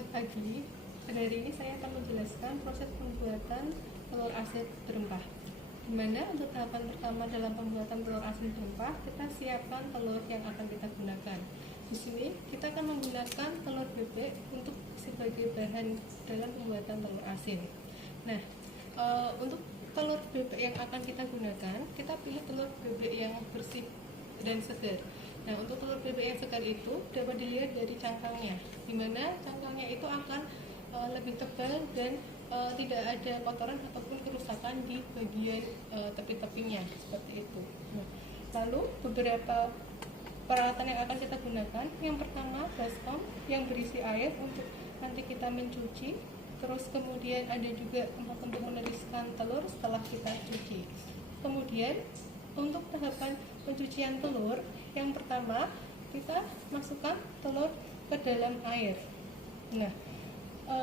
Selamat pagi. Pada hari ini saya akan menjelaskan proses pembuatan telur asin berempah. Di mana untuk tahapan pertama dalam pembuatan telur asin berempah, kita siapkan telur yang akan kita gunakan. Di sini kita akan menggunakan telur bebek untuk sebagai bahan dalam pembuatan telur asin. Nah, untuk telur bebek yang akan kita gunakan, kita pilih telur bebek yang bersih dan segar. Nah, untuk telur bebek yang segar itu dapat dilihat dari cangkangnya, di mana cangkangnya itu akan lebih tebal dan tidak ada kotoran ataupun kerusakan di bagian tepi-tepinya seperti itu. Nah, lalu beberapa peralatan yang akan kita gunakan, yang pertama baskom yang berisi air untuk nanti kita mencuci. Terus kemudian ada juga tempat untuk meneriskan telur setelah kita cuci. Kemudian untuk tahapan pencucian telur, yang pertama kita masukkan telur ke dalam air. Nah,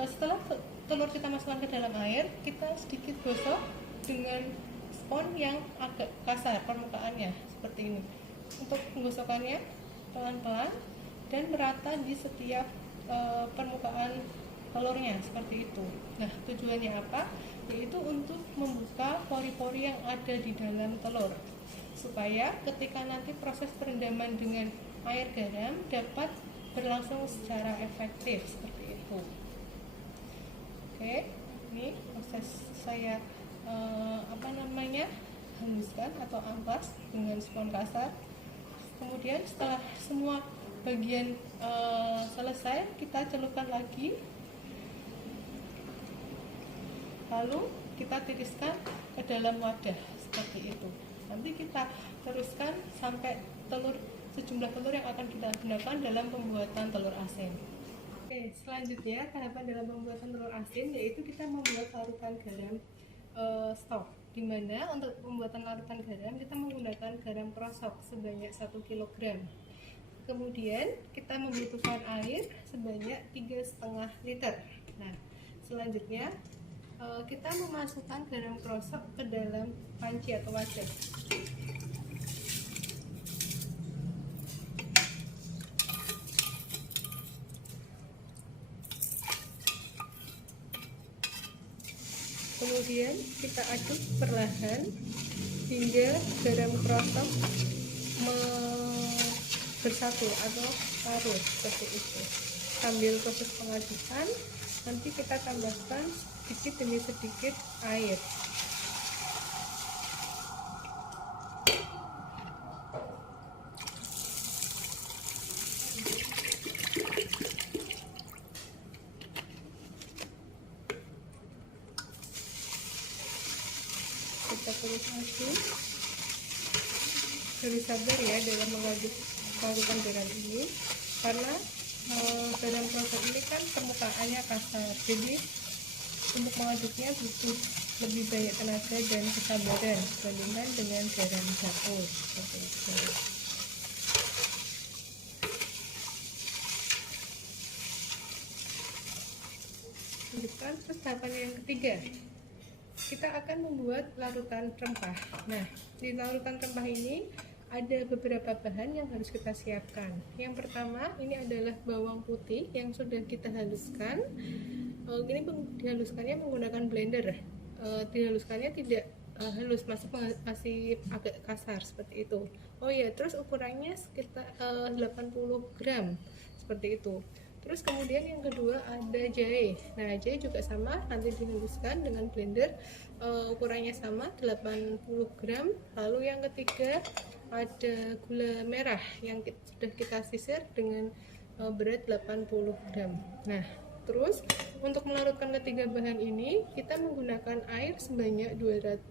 setelah telur kita masukkan ke dalam air, kita sedikit gosok dengan spons yang agak kasar permukaannya seperti ini. Untuk penggosokannya pelan-pelan dan merata di setiap permukaan telurnya seperti itu. Nah, tujuannya apa? Yaitu untuk membuka pori-pori yang ada di dalam telur, supaya ketika nanti proses perendaman dengan air garam dapat berlangsung secara efektif seperti itu. Oke, ini proses saya haluskan atau amplas dengan spons kasar. Kemudian setelah semua bagian selesai, kita celupkan lagi, lalu kita tiriskan ke dalam wadah seperti itu. Nanti kita teruskan sampai sejumlah telur yang akan kita gunakan dalam pembuatan telur asin. Oke, selanjutnya tahapan dalam pembuatan telur asin yaitu kita membuat larutan garam stok. Dimana untuk pembuatan larutan garam kita menggunakan garam krosok sebanyak 1 kg. Kemudian kita membutuhkan air sebanyak 3,5 liter. Nah, selanjutnya kita memasukkan garam krosok ke dalam panci atau wadah. Kemudian kita aduk perlahan hingga garam krosok bersatu atau larut seperti itu. Sambil proses pengadukan, nanti kita tambahkan sedikit demi sedikit air. Kita terus aduk. Harus sabar ya dalam mengaduk larutan garam ini, karena garam krosok ini kan permukaannya kasar, jadi untuk mengaduknya butuh lebih banyak tenaga dan kesabaran dibandingkan dengan garam dapur seperti itu. Lanjutkan terus tahapan yang ketiga, kita akan membuat larutan rempah. Nah, di larutan rempah ini ada beberapa bahan yang harus kita siapkan. Yang pertama, ini adalah bawang putih yang sudah kita haluskan. Ini dihaluskannya menggunakan blender. Dihaluskannya tidak halus, masih agak kasar seperti itu. Oh ya, terus ukurannya sekitar 80 gram seperti itu. Terus kemudian yang kedua ada jahe. Nah, jahe juga sama, nanti dihaluskan dengan blender, ukurannya sama 80 gram. Lalu yang ketiga ada gula merah yang sudah kita sisir dengan berat 80 gram. Nah, terus untuk melarutkan ketiga bahan ini kita menggunakan air sebanyak 200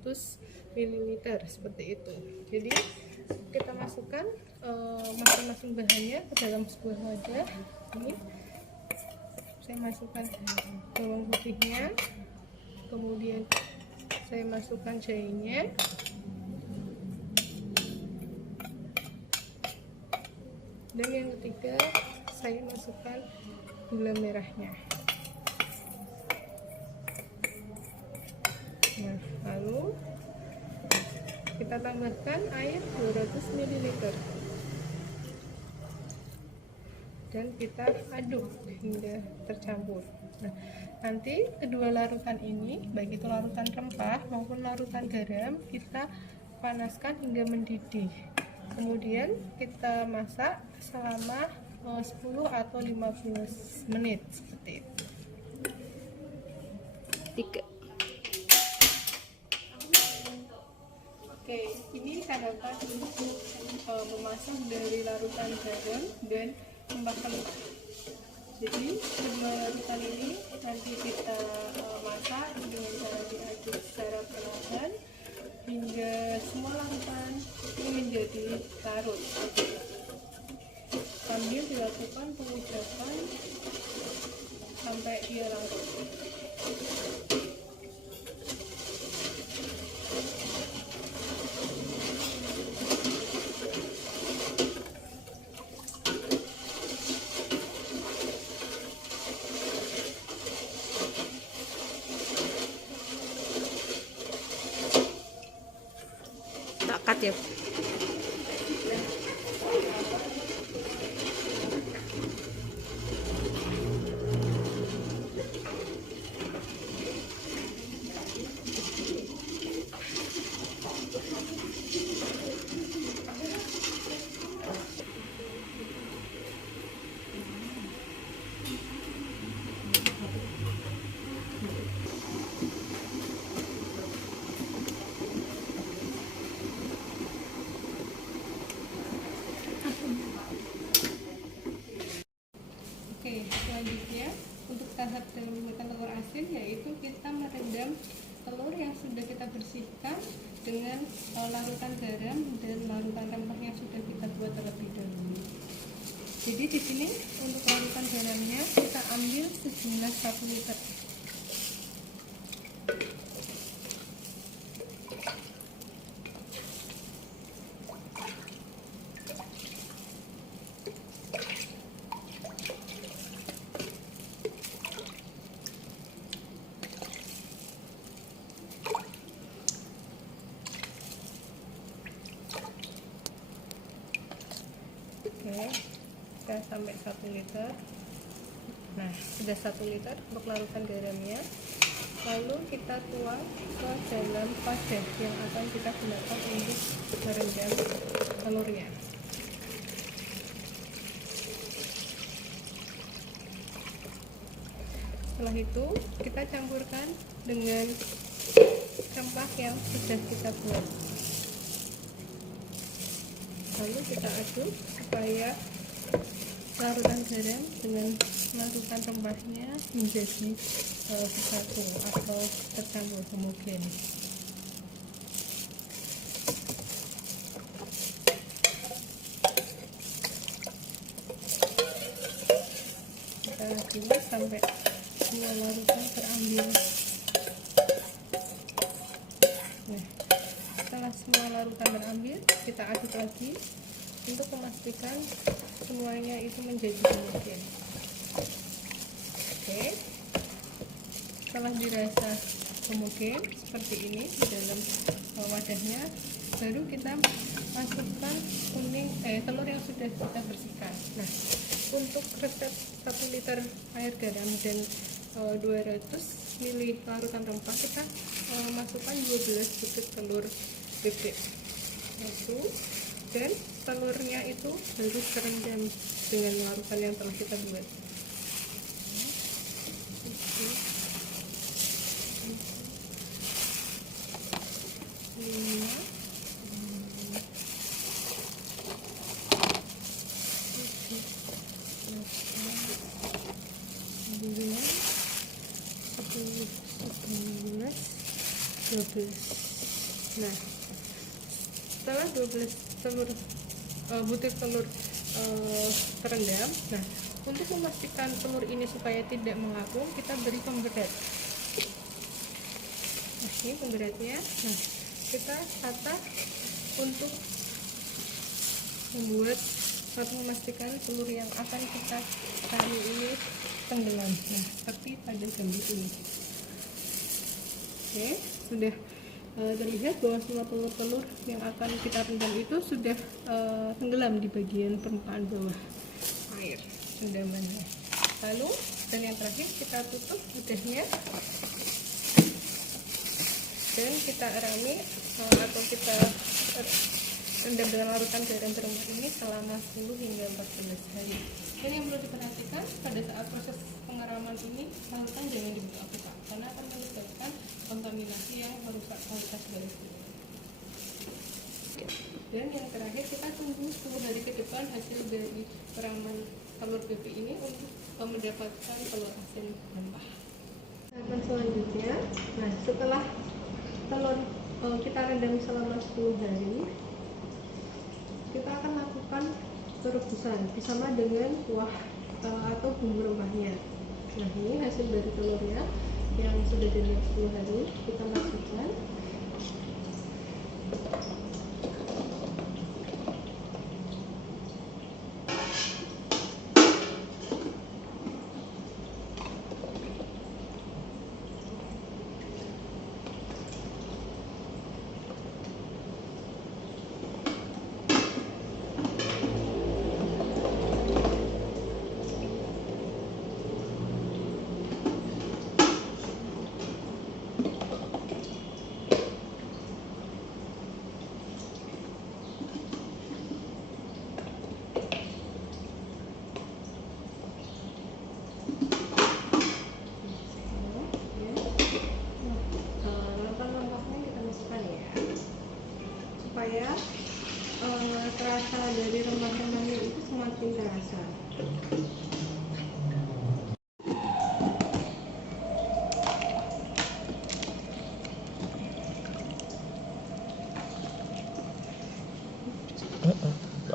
ml seperti itu. Jadi kita masukkan masing-masing bahannya ke dalam sebuah wadah. Ini saya masukkan bawang putihnya, kemudian saya masukkan jahenya, dan yang ketiga saya masukkan gula merahnya. Nah, lalu kita tambahkan air 200 ml. dan kita aduk hingga tercampur. Nah, nanti kedua larutan ini, baik itu larutan rempah maupun larutan garam, kita panaskan hingga mendidih. Kemudian kita masak selama 10 atau 15 menit seperti itu. 3. Oke, ini tahapan untuk memasak dari larutan garam dan rempah rempah. Jadi kedua larutan ini nanti kita masak dengan cara diaduk secara perlahan hingga semua larutan ini menjadi larut. Sambil dilakukan pengucapan sampai dia larut. Tak cut ya. Oke, selanjutnya untuk tahap dalam membuat telur asin yaitu kita merendam telur yang sudah kita bersihkan dengan larutan garam dan larutan rempah yang sudah kita buat terlebih dahulu. Jadi di sini untuk larutan garamnya kita ambil sejumlah 1 liter. Oke, kita sampai 1 liter. Nah, sudah 1 liter untuk larutan garamnya. Lalu kita tuang ke dalam wadah yang akan kita gunakan untuk merendam telurnya. Setelah itu kita campurkan dengan rempah yang sudah kita buat. Lalu kita aduk supaya larutan garam dengan larutan rempahnya menjadi satu atau tercampur homogen. Kita aduk sampai semua larutan terambil. Nah, setelah semua larutan terambil, kita aduk lagi untuk memastikan semuanya itu menjadi homogen. Oke, setelah dirasa homogen seperti ini di dalam wadahnya, baru kita masukkan telur yang sudah kita bersihkan. Nah, untuk resep 1 liter air garam dan 200 ml larutan rempah, kita masukkan 12 butir telur bebek. Dan telurnya itu harus terendam dengan larutan yang telah kita buat. Nah, setelah 12 butir telur terendam, nah untuk memastikan telur ini supaya tidak mengapung, kita beri pemberat. Nah, ini pemberatnya. Nah, kita tata untuk membuat atau memastikan telur yang akan kita taruh ini tenggelam. Nah, seperti pada gambar ini. Oke, sudah terlihat bahwa semua telur-telur yang akan kita rendam itu sudah tenggelam di bagian permukaan bawah air. rendamannya. Lalu dan yang terakhir kita tutup wadahnya dan kita arami atau kita rendam dengan larutan garam berempah ini selama 10 hingga 14 hari. Dan yang perlu diperhatikan pada saat proses pengaraman ini, larutan jangan dibuka buka karena akan menyebabkan kontaminasi yang merusak kualitas dari kulit. Dan yang terakhir kita tunggu 10 hari ke depan hasil dari peraman telur bebek ini untuk mendapatkan telur asin rempah. Tahapan selanjutnya, nah setelah telur kita rendam selama 10 hari, kita akan lakukan perebusan bersama dengan kuah atau bumbu rempahnya. Nah ini hasil dari telurnya yang sudah direndam 10 hari, kita masukkan. Supaya terasa dari rempah-rempahnya itu semakin terasa.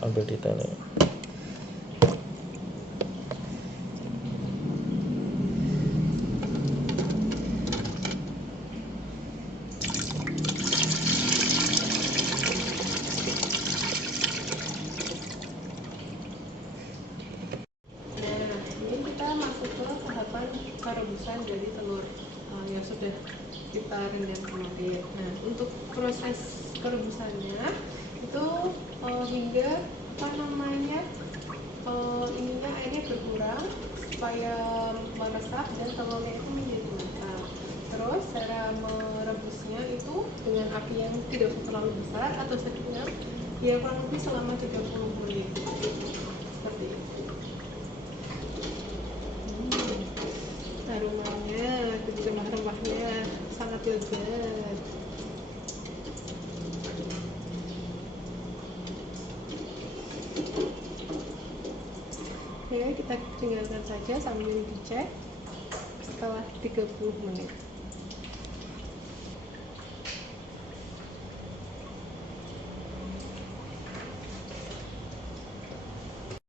Ambil detailnya. Perebusan dari telur yang sudah kita rendam kemarin. Nah, untuk proses perebusannya itu hingga ininya airnya berkurang supaya meresap dan telurnya itu menjadi matang. Terus cara merebusnya itu dengan api yang tidak terlalu besar atau sedang, ya kurang lebih selama 30 menit. Seperti itu. Aromanya, rempah-rempahnya sangat lezat. Ya, kita tinggalkan saja sambil dicek setelah 30 menit.